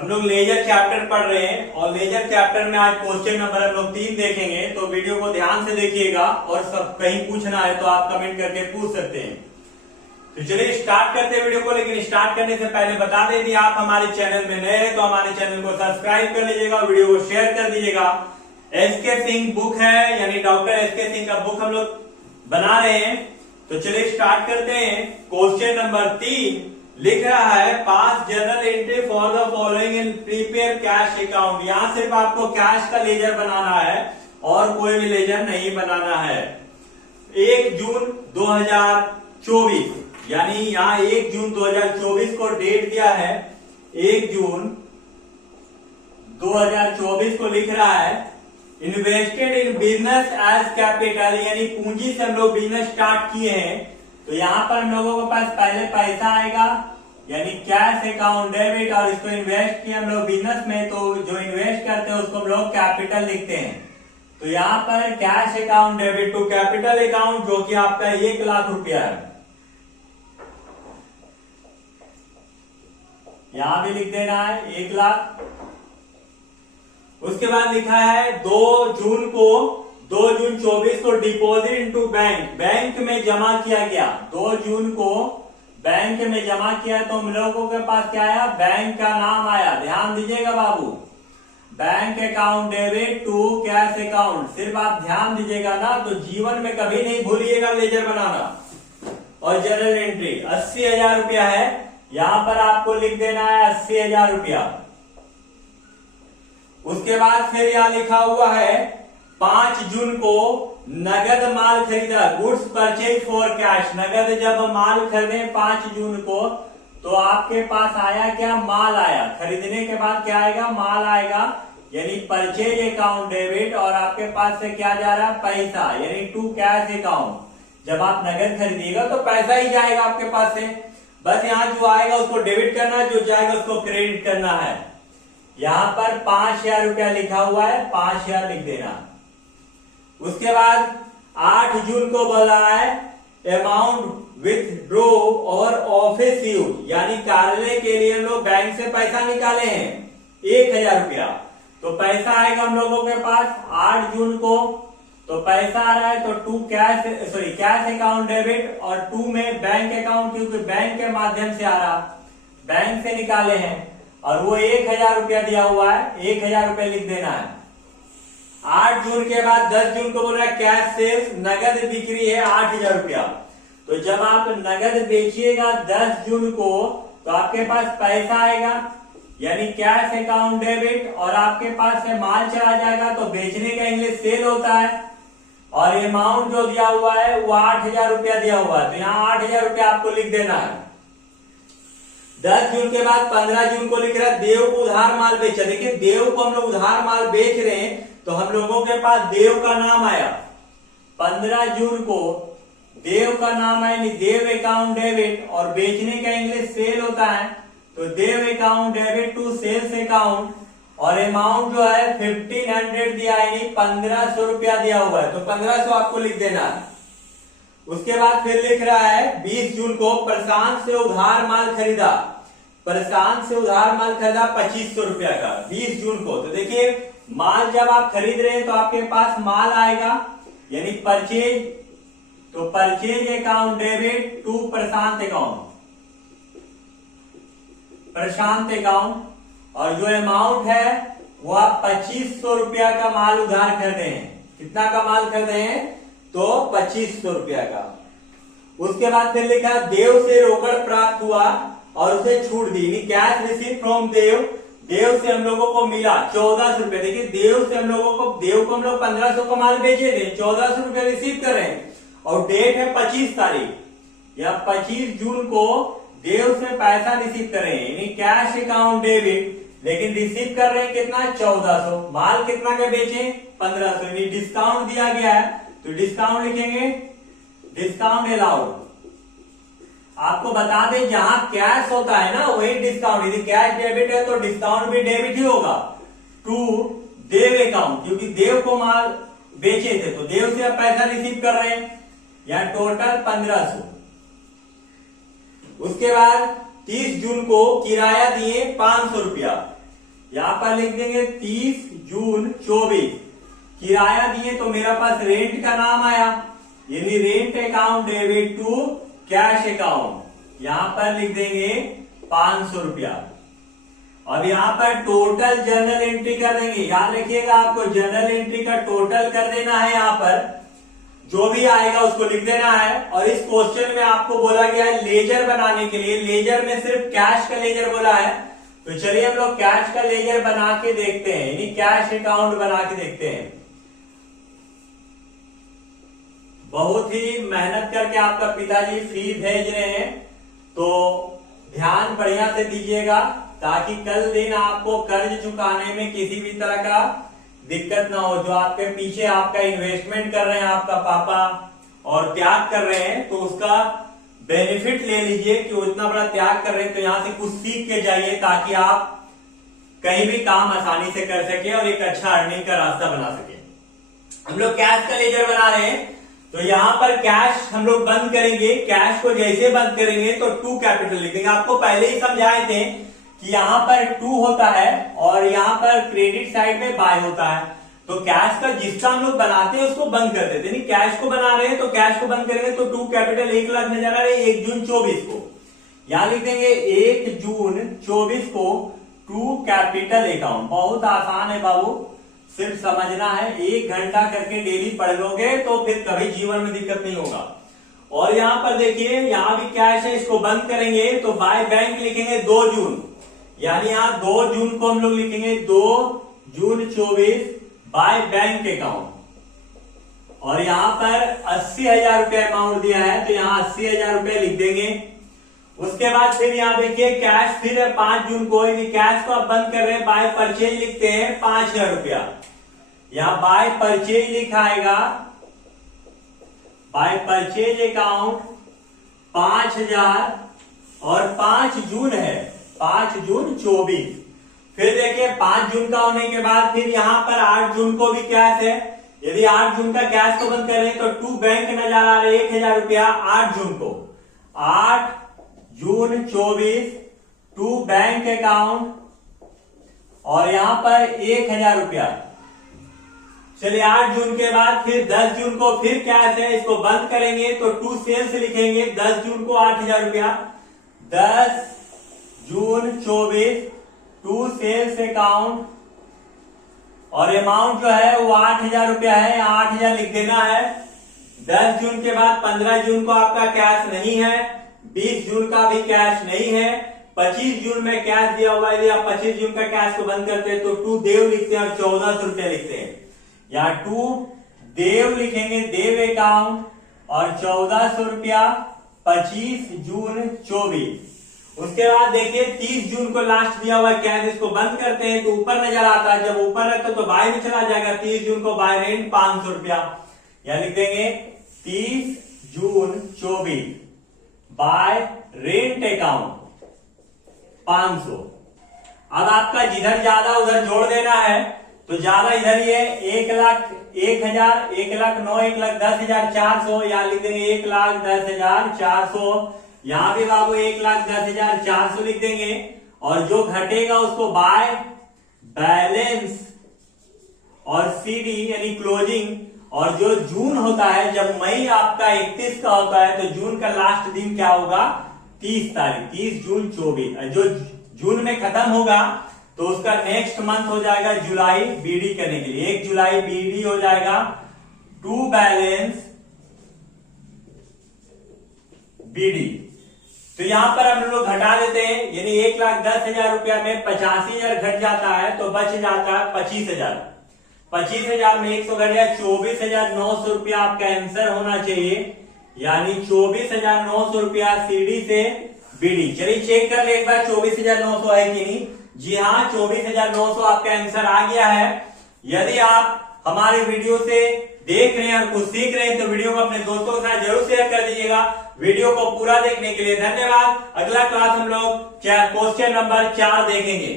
हम लोग laser chapter पढ़ रहे हैं और लेजर चैप्टर में आज क्वेश्चन नंबर हम लोग 3 देखेंगे। तो वीडियो को ध्यान से देखिएगा और सब कहीं पूछना है तो आप कमेंट करके पूछ सकते हैं। तो चलिए स्टार्ट करते हैं वीडियो को। लेकिन स्टार्ट करने से पहले बता दें यदि आप हमारे चैनल में नए हैं तो हमारे चैनल को सब्सक्राइब कर लीजिएगा, वीडियो को शेयर कर दीजिएगा। एसके सिंह बुक है, यानी डॉक्टर एसके सिंह का बुक हम लोग बना रहे हैं। तो चलिए स्टार्ट करते हैं। क्वेश्चन नंबर 3 लिख रहा है pass journal entry for the following in prepare cash account. यहां सिर्फ आपको कैश का लेजर बनाना है और कोई भी लेजर नहीं बनाना है। 1 जून 2024, यानी यहाँ 1 जून 2024 को डेट दिया है। 1 जून 2024 को लिख रहा है invested in business as capital, यानी पूंजी से हम लोग बिजनेस स्टार्ट किए हैं। तो यहाँ पर हम लोगों के पास पहले पैसा आएगा, यानी कैश अकाउंट डेबिट, और इसको इन्वेस्ट किया हम लोग बिजनेस में। तो जो इन्वेस्ट करते हैं उसको हम लोग कैपिटल लिखते हैं। तो यहाँ पर cash account debit to capital account, जो कि आपका 1 लाख रुपया है, यहां भी लिख देना है 1 लाख। उसके बाद लिखा है 2 जून 24 को डिपॉजिट इनटू बैंक, बैंक में जमा किया गया। 2 जून को बैंक में जमा किया तो हम लोगों के पास क्या आया, बैंक का नाम आया। ध्यान दीजिएगा बाबू, bank account debit to cash account. सिर्फ आप ध्यान दीजिएगा ना, तो जीवन में कभी नहीं भूलिएगा लेजर बनाना। और जनरल एंट्री 80,000 रुपया है, यहां पर आपको लिख देना है 80,000 रुपया। उसके बाद फिर यहां लिखा हुआ है 5 जून को नगद माल खरीदा, गुड्स परचेज फॉर कैश। नगद जब माल खरीदे 5 जून को तो आपके पास आया क्या, माल आया। खरीदने के बाद क्या आएगा, माल आएगा, यानी परचेज अकाउंट डेबिट। और आपके पास से क्या जा रहा है, पैसा, यानी टू कैश अकाउंट। जब आप नगद खरीदिएगा तो पैसा ही जाएगा आपके पास से, बस यहाँ जो आएगा उसको डेबिट करना, जो जाएगा उसको क्रेडिट करना है। यहाँ पर 5,000 रुपया लिखा हुआ है, 5,000 लिख देना। उसके बाद 8 जून को बोला है अमाउंट विथड्रॉ और ऑफिस यूज, यानी कार्यालय के लिए हम लोग बैंक से पैसा निकाले हैं 1,000 रुपया। तो पैसा आएगा हम लोगों के पास 8 जून को, तो पैसा आ रहा है तो टू कैश अकाउंट डेबिट, और 2 में बैंक अकाउंट, क्योंकि बैंक के माध्यम से आ रहा, बैंक से निकाले हैं। और वो 1,000 रुपया दिया हुआ है, 1,000 रुपया लिख देना है। 8 जून के बाद 10 जून को बोल रहा है कैश सेल्स, नगद बिक्री है 8,000 रुपया। तो जब आप नगद बेचिएगा 10 जून को तो आपके पास पैसा आएगा, यानी कैश अकाउंट डेबिट, और आपके पास से माल चला जाएगा तो बेचने का इंग्लिश सेल होता है। और अमाउंट जो दिया हुआ है वो 8,000 रुपया दिया हुआ है, तो यहाँ 8,000 रुपया आपको लिख देना है। 10 जून के बाद 15 जून को लिख रहा है देव को उधार माल बेचा। देखिए देव को हम लोग उधार माल बेच रहे हैं तो हम लोगों के पास देव का नाम आया। 15 जून को देव का नाम है, देव अकाउंट डेबिट, और बेचने का इंग्लिश सेल होता है, तो Dev account debit to sales account. और अमाउंट जो है 1500 दिया है, यानी 1500 रुपया दिया हुआ है, तो 1500 आपको लिख देना है। उसके बाद फिर लिख रहा है 20 जून को प्रशांत से उधार माल खरीदा, प्रशांत से उधार माल खरीदा 2500 रुपया का 20 जून को। तो देखिए माल जब आप खरीद रहे हैं तो आपके पास माल आएगा, यानी परचेज, तो purchase account debit to Prashant account, Prashant account. और जो अमाउंट है वो आप 2500 रुपया का माल उधार खरीदे हैं। कितना का माल खरीदे हैं, तो 2500 रुपया का। उसके बाद फिर लिखा देव से रोकड़ प्राप्त हुआ और उसे छूट दी, कैश रिसीव फ्रॉम देव। देव से हम लोगों को मिला 1400 रुपया। देखिए देव से हम लोगों को हम लोग 1500 का माल बेचे थे, 1400 रुपया रिसीव कर रहे हैं। और डेट है 25 तारीख या 25 जून को देव से पैसा रिसीव कर रहे हैं, यानी कैश अकाउंट डेबिट, लेकिन रिसीव कर रहे हैं कितना, 1400। माल कितना का बेचे, 1500, यानी डिस्काउंट दिया गया है तो डिस्काउंट लिखेंगे, डिस्काउंट अलाउड। आपको बता दें जहां कैश होता है ना वही डिस्काउंट, यदि कैश डेबिट है तो डिस्काउंट भी डेबिट ही होगा। टू देव अकाउंट, क्योंकि देव को माल बेचे थे तो देव से आप पैसा रिसीव कर रहे हैं, यहाँ टोटल 1500। उसके बाद 30 जून को किराया दिए 500 रुपया, यहाँ पर लिख देंगे 30 जून 24। किराया दिए तो मेरा पास रेंट का नाम आया, यानी rent account debit to cash account. यहां पर लिख देंगे 500 रुपया। अब यहां पर टोटल जर्नल एंट्री कर देंगे। याद रखिएगा आपको जर्नल एंट्री का टोटल कर देना है, यहां पर जो भी आएगा उसको लिख देना है। और इस क्वेश्चन में आपको बोला गया है लेजर बनाने के लिए, लेजर में सिर्फ कैश का लेजर बोला है, तो चलिए हम लोग कैश का लेजर बना के देखते हैं, यानी कैश अकाउंट बना के देखते हैं। बहुत ही मेहनत करके आपका पिताजी फी भेज रहे हैं, तो ध्यान बढ़िया से दीजिएगा ताकि कल दिन आपको कर्ज चुकाने में किसी भी तरह का दिक्कत ना हो। जो आपके पीछे आपका इन्वेस्टमेंट कर रहे हैं आपका पापा और त्याग कर रहे हैं, तो उसका बेनिफिट ले लीजिए कि वो इतना बड़ा त्याग कर रहे हैं, तो यहां से कुछ सीख के जाइए ताकि आप कहीं भी काम आसानी से कर सके और एक अच्छा अर्निंग का रास्ता बना सके। हम लोग कैश का लेजर बना रहे हैं, तो यहां पर कैश हम लोग बंद करेंगे। कैश को जैसे बंद करेंगे तो टू कैपिटल लिखेंगे। आपको पहले ही समझाए थे कि यहां पर टू होता है और यहां पर क्रेडिट साइड में बाय होता है। तो कैश का जिसका हम लोग बनाते हैं उसको बंद कर देते हैं। कैश को बना रहे हैं तो कैश को बंद करेंगे तो टू कैपिटल 1 लाख नजर आ रहे हैं 1 जून 24 को। यहां लिख देंगे 1 जून 24 को टू कैपिटल अकाउंट। बहुत आसान है बाबू, सिर्फ समझना है। 1 घंटा करके डेली पढ़ लोगे तो फिर कभी जीवन में दिक्कत नहीं होगा। और यहां पर देखिए यहां भी कैश है, इसको बंद करेंगे तो बाय बैंक लिखेंगे 2 जून, यानी यहां 2 जून को हम लोग लिखेंगे 2 जून 24 बाय बैंक अकाउंट। और यहां पर 80,000 रुपया अमाउंट दिया है तो यहां 80,000 रुपया लिख देंगे। उसके बाद फिर यहां देखिए कैश फिर 5 जून को, कैश को आप बंद कर रहे हैं, बाय परचेज लिखते हैं 5,000 रुपया। यहां बाय परचेज लिखा आएगा, बाय परचेज अकाउंट 5,000 और 5 जून है 5 जून 24। फिर देखिए 5 जून का होने के बाद फिर यहां पर 8 जून को भी कैश है। यदि 8 जून का कैश को बंद करें तो टू बैंक नजर आ रहे 1,000 रुपया 8 जून को। 8 जून 24 टू बैंक अकाउंट और यहां पर 1,000 रुपया। चलिए 8 जून के बाद फिर 10 जून को फिर कैश है, इसको बंद करेंगे तो टू सेल्स लिखेंगे 10 जून को 8,000 रुपया। 10 जून 24 टू सेल्स अकाउंट और अमाउंट जो है वो 8,000 रुपया है, 8,000 लिख देना है। 10 जून के बाद 15 जून को आपका कैश नहीं है, 20 जून का भी कैश नहीं है, 25 जून में कैश दिया हुआ है। यदि आप 25 जून का कैश को बंद करते हैं तो टू देव लिखते हैं और 1400 रुपया लिखते हैं। यहाँ टू देव लिखेंगे देव अकाउंट और 1400 रुपया 25 जून 24। उसके बाद देखिए 30 जून को लास्ट दिया हुआ कैश, इसको बंद करते हैं तो ऊपर नजर आता है। जब ऊपर रहता है तो बाय में चला जाएगा। 30 जून को बाय रेंट 500 रुपया। यहां लिख देंगे 30 जून 24 बाय रेंट अकाउंट 500। अब आपका जिधर ज्यादा उधर जोड़ देना है, तो ज्यादा इधर ये 1,00,000 1,000 1,09,000 1,10,000 400। यहां लिख देंगे 1,10,000 400। यहां भी बाबू 1,10,000 400 लिख देंगे और जो घटेगा उसको बाय बैलेंस और सीडी यानी क्लोजिंग। और जो जून होता है, जब मई आपका 31 का होता है तो जून का लास्ट दिन क्या होगा 30 तारीख 30 जून 24। जो जून में खत्म होगा तो उसका नेक्स्ट मंथ हो जाएगा जुलाई बीडी करने के लिए। 1 जुलाई बीडी हो जाएगा टू बैलेंस बीडी। तो यहां पर हम लोग घटा देते हैं, यानी 1,10,000 रुपया में 85,000 घट जाता है तो बच जाता है 25,000। 25,000 में 100 घट जाए 24,900 रुपया आपका आंसर होना चाहिए, यानी 24,900 रुपया सीडी से बीडी। चलिए चेक कर ले एक बार 24,900 है कि नहीं। जी हाँ 24,900 आपका आंसर आ गया है। यदि आप हमारे वीडियो से देख रहे हैं और कुछ सीख रहे हैं तो वीडियो को अपने दोस्तों के साथ जरूर शेयर कर दीजिएगा। वीडियो को पूरा देखने के लिए धन्यवाद। अगला क्लास हम लोग क्वेश्चन नंबर 4 देखेंगे।